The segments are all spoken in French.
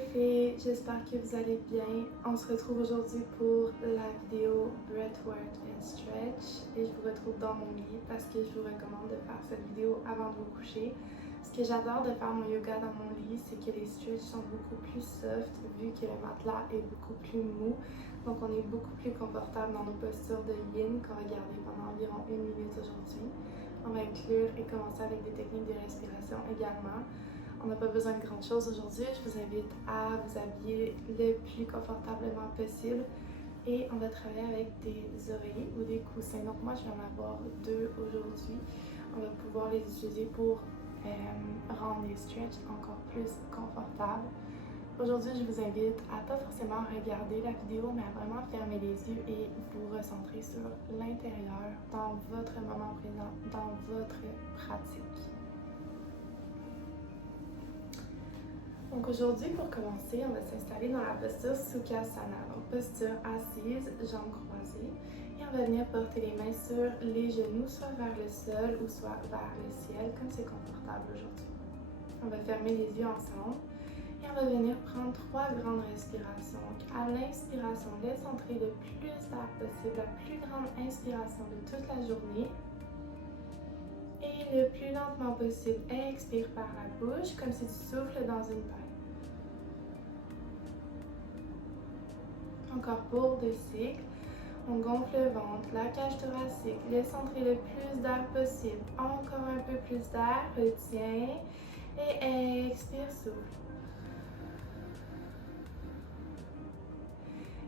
les filles, j'espère que vous allez bien. On se retrouve aujourd'hui pour la vidéo Breathwork and Stretch et je vous retrouve dans mon lit parce que je vous recommande de faire cette vidéo avant de vous coucher. Ce que j'adore de faire mon yoga dans mon lit, c'est que les stretches sont beaucoup plus soft vu que le matelas est beaucoup plus mou. Donc on est beaucoup plus confortable dans nos postures de yin qu'on va garder pendant environ 1 minute aujourd'hui. On va inclure et commencer avec des techniques de respiration également. On n'a pas besoin de grandes choses aujourd'hui. Je vous invite à vous habiller le plus confortablement possible. Et on va travailler avec des oreillers ou des coussins. Donc moi, je vais en avoir 2 aujourd'hui. On va pouvoir les utiliser pour rendre les stretches encore plus confortables. Aujourd'hui, je vous invite à pas forcément regarder la vidéo, mais à vraiment fermer les yeux et vous recentrer sur l'intérieur, dans votre moment présent, dans votre pratique. Donc aujourd'hui, pour commencer, on va s'installer dans la posture Sukhasana, donc posture assise, jambes croisées, et on va venir porter les mains sur les genoux, soit vers le sol ou soit vers le ciel, comme c'est confortable aujourd'hui. On va fermer les yeux ensemble et on va venir prendre 3 grandes respirations. Donc à l'inspiration, laisse entrer le plus d'air possible, la plus grande inspiration de toute la journée. Et le plus lentement possible, expire par la bouche, comme si tu souffles dans une paille. Encore pour 2 cycles. On gonfle le ventre, la cage thoracique, laisse entrer le plus d'air possible. Encore un peu plus d'air, retiens et expire, souffle.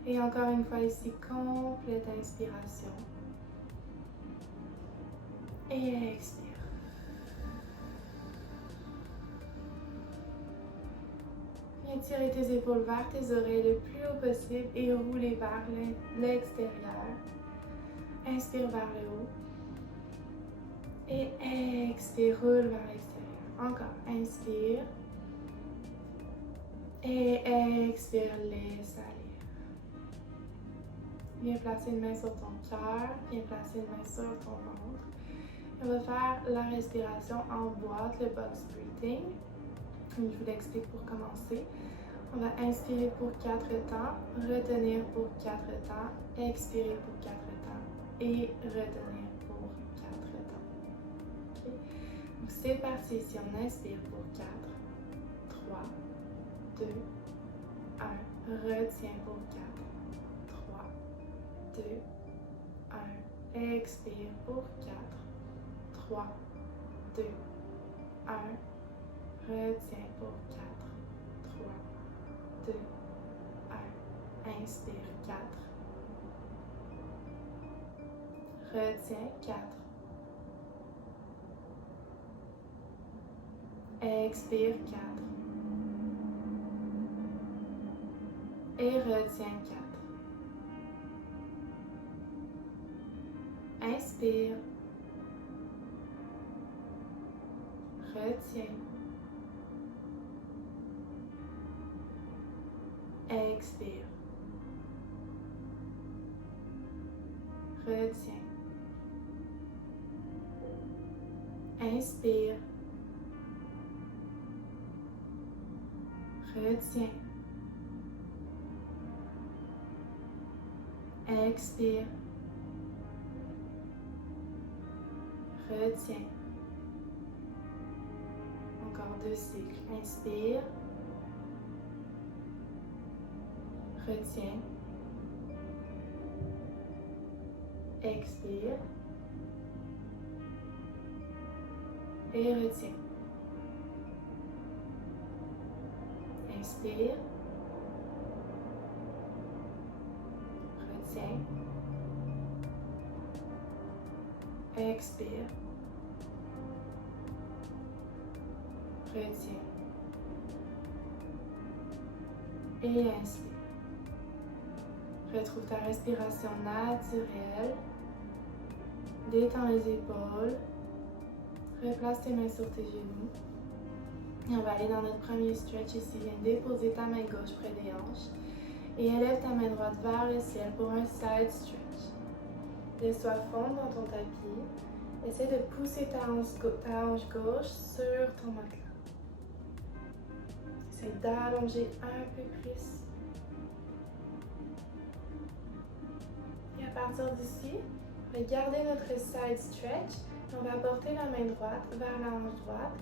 Et encore une fois ici, complète inspiration. Et expire. Viens tirer tes épaules vers tes oreilles le plus haut possible et rouler vers l'extérieur. Inspire vers le haut. Et expire, roule vers l'extérieur. Encore, inspire. Et expire, laisse aller. Viens placer une main sur ton cœur, viens placer une main sur ton ventre. On va faire la respiration en boîte, le box breathing. Je vous l'explique pour commencer. On va inspirer pour 4 temps, retenir pour 4 temps, expirer pour 4 temps et retenir pour 4 temps. Okay? Donc c'est parti. Si on inspire pour 4, 3, 2, 1. Retiens pour 4, 3, 2, 1. Expire pour 4, 3, 2, 1. Retiens pour 4, 3, 2, 1. Inspire 4. Retiens 4. Expire 4. Et retiens 4. Inspire. Retiens. Expire. Retiens. Inspire. Retiens. Expire. Retiens. Encore 2 cycles. Inspire. Retiens. Expire. Et retiens. Inspire. Retiens. Expire. Retiens. Et inspire. Retrouve ta respiration naturelle. Détends les épaules. Replace tes mains sur tes genoux. Et on va aller dans notre premier stretch ici. Viens déposer ta main gauche près des hanches. Et élève ta main droite vers le ciel pour un side stretch. Laisse-toi fondre dans ton tapis. Essaie de pousser ta hanche gauche sur ton matelas. essaye d'allonger un peu plus. Et à partir d'ici, on va garder notre side stretch. On va porter la main droite vers la hanche droite.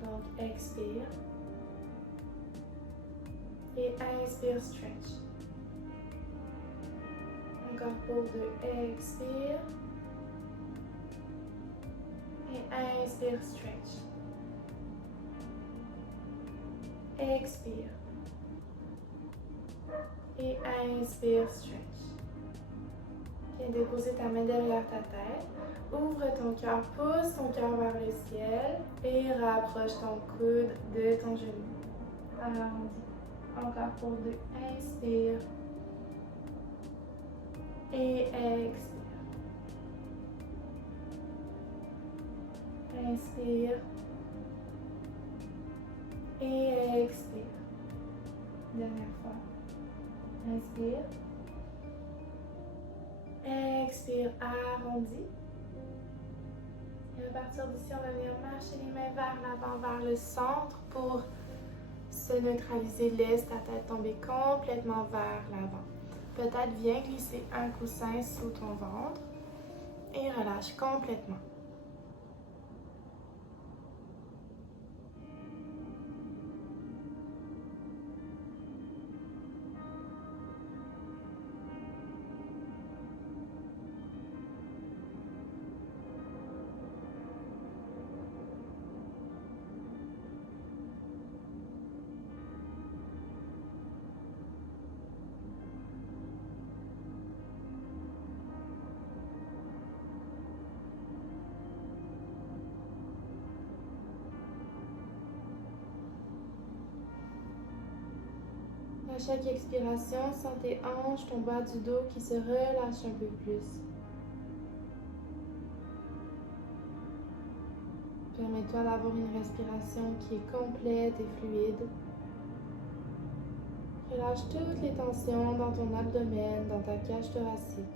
Donc, expire. Et inspire, stretch. Encore pour 2, expire. Et inspire, stretch. Expire. Et inspire, stretch. Viens déposer ta main derrière ta tête. Ouvre ton cœur, pousse ton cœur vers le ciel et rapproche ton coude de ton genou. Arrondis. Encore pour 2. Inspire. Et expire. Inspire. Et expire. Dernière fois. Inspire. Expire, arrondi. Et à partir d'ici, on va venir marcher les mains vers l'avant, vers le centre pour se neutraliser. Laisse ta tête tomber complètement vers l'avant. Peut-être viens glisser un coussin sous ton ventre et relâche complètement. À chaque expiration, sens tes hanches, ton bas du dos qui se relâche un peu plus. Permets-toi d'avoir une respiration qui est complète et fluide. Relâche toutes les tensions dans ton abdomen, dans ta cage thoracique.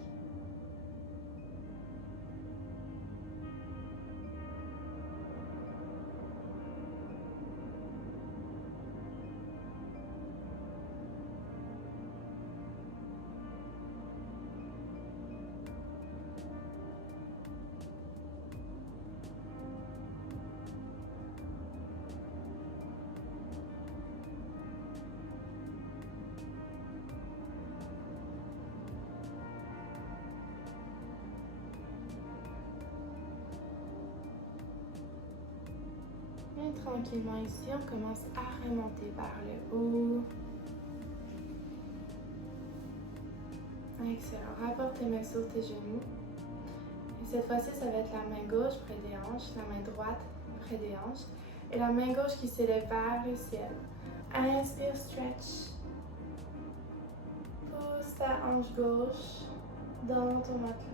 Et tranquillement ici, on commence à remonter vers le haut. Excellent. Rapporte tes mains sur tes genoux. Et cette fois-ci, ça va être la main gauche près des hanches, la main droite près des hanches et la main gauche qui s'élève vers le ciel. Inspire, stretch. Pousse ta hanche gauche dans ton matelas.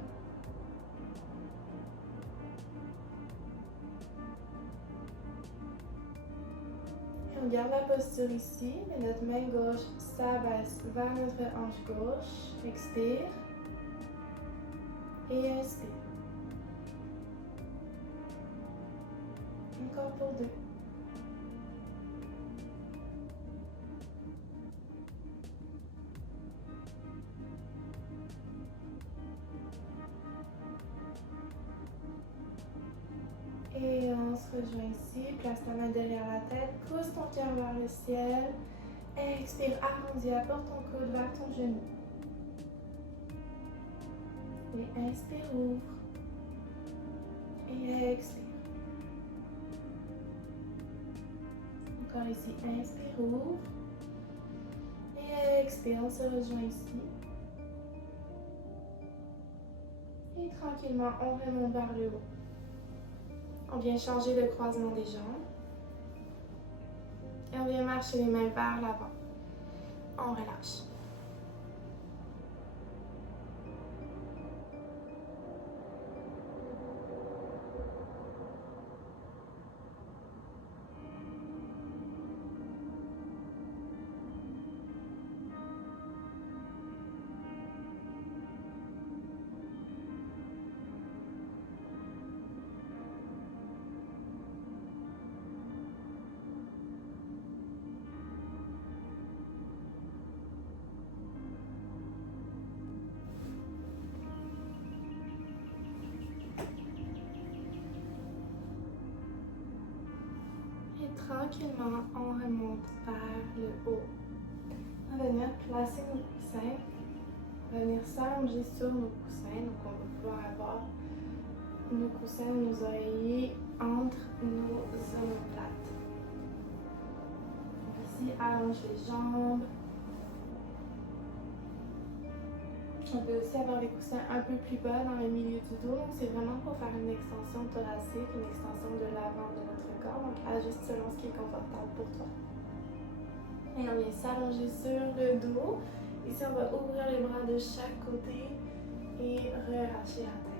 On garde la posture ici, mais notre main gauche s'abaisse vers notre hanche gauche. Expire et inspire. Encore pour 2. Et on se rejoint ici, place ta main derrière la tête, pousse ton cœur vers le ciel, expire, arrondis, apporte ton coude vers ton genou. Et inspire, ouvre. Et expire. Encore ici, inspire, ouvre. Et expire, on se rejoint ici. Et tranquillement, on remonte vers le haut. On vient changer le croisement des jambes. Et on vient marcher les mains vers l'avant. On relâche. tranquillement, on remonte vers le haut. On va venir placer nos coussins. On va venir s'allonger sur nos coussins. Donc, on va pouvoir avoir nos coussins, nos oreillers entre nos omoplates. Ici, allonge les jambes. On peut aussi avoir des coussins un peu plus bas dans le milieu du dos. Donc, c'est vraiment pour faire une extension thoracique, une extension de l'avant de notre corps. Donc, ajuste selon ce qui est confortable pour toi. Et on vient s'allonger sur le dos. Ici, on va ouvrir les bras de chaque côté et relâcher la tête.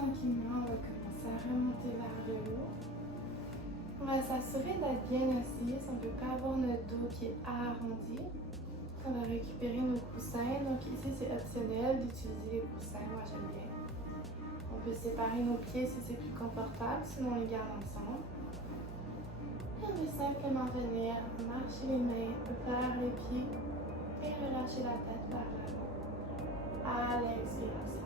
Tranquillement, on va commencer à remonter vers le haut. On va s'assurer d'être bien assis. On ne peut pas avoir notre dos qui est arrondi. On va récupérer nos coussins. Donc ici, c'est optionnel d'utiliser les coussins. Moi, j'aime bien. On peut séparer nos pieds si c'est plus confortable, sinon on les garde ensemble. Et on va simplement venir marcher les mains vers les pieds et relâcher la tête vers l'avant. À l'expiration.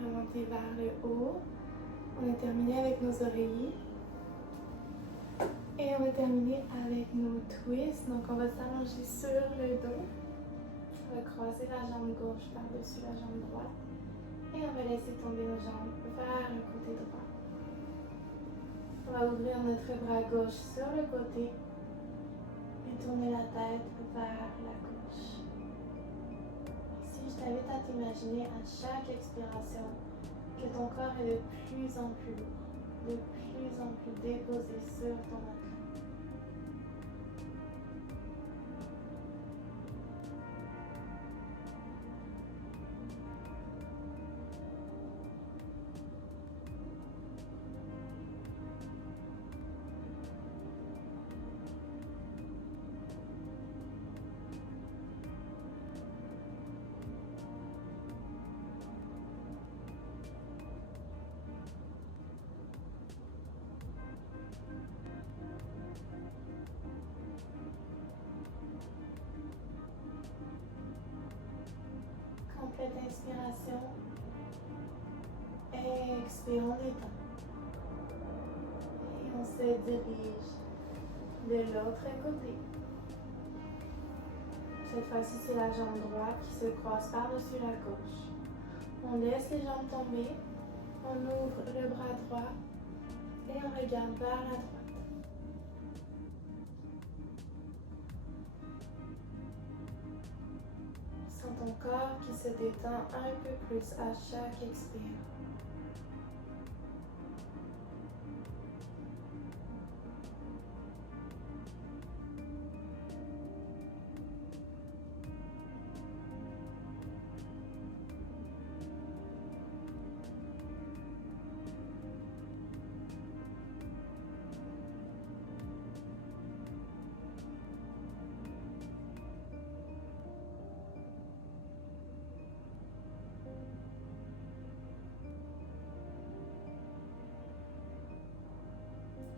Remonter vers le haut. On a terminé avec nos oreillers. Et on va terminer avec nos twists. Donc on va s'allonger sur le dos. On va croiser la jambe gauche par-dessus la jambe droite. Et on va laisser tomber nos jambes vers le côté droit. On va ouvrir notre bras gauche sur le côté et tourner la tête vers la gauche. Ici, je t'invite à t'imaginer à chaque expiration que ton corps est de plus en plus lourd, de plus en plus déposé sur ton matelas. Complète inspiration. Expirons des temps. Et on se dirige de l'autre côté. Cette fois-ci, c'est la jambe droite qui se croise par-dessus la gauche. On laisse les jambes tomber. On ouvre le bras droit Et on regarde vers la droite. Sens ton corps qui se détend un peu plus à chaque expire.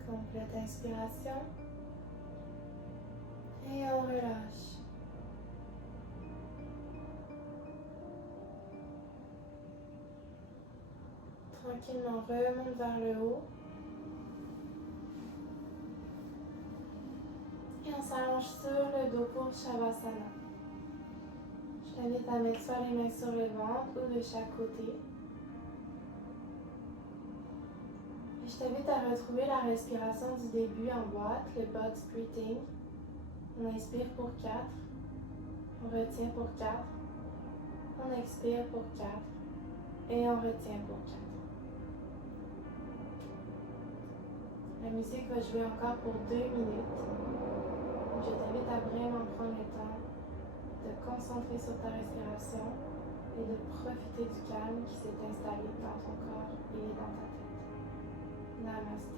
Complète inspiration. Et on relâche. Tranquillement, remonte vers le haut. Et on s'allonge sur le dos pour Shavasana. Je t'invite à mettre soit les mains sur le ventre ou de chaque côté. Et je t'invite à retrouver la respiration du début en boîte, le box breathing. On inspire pour 4. On retient pour 4. On expire pour 4. Et on retient pour 4. La musique va jouer encore pour 2 minutes. Donc je t'invite à vraiment prendre le temps de te concentrer sur ta respiration et de profiter du calme qui s'est installé dans ton corps et dans ta tête. Namaste.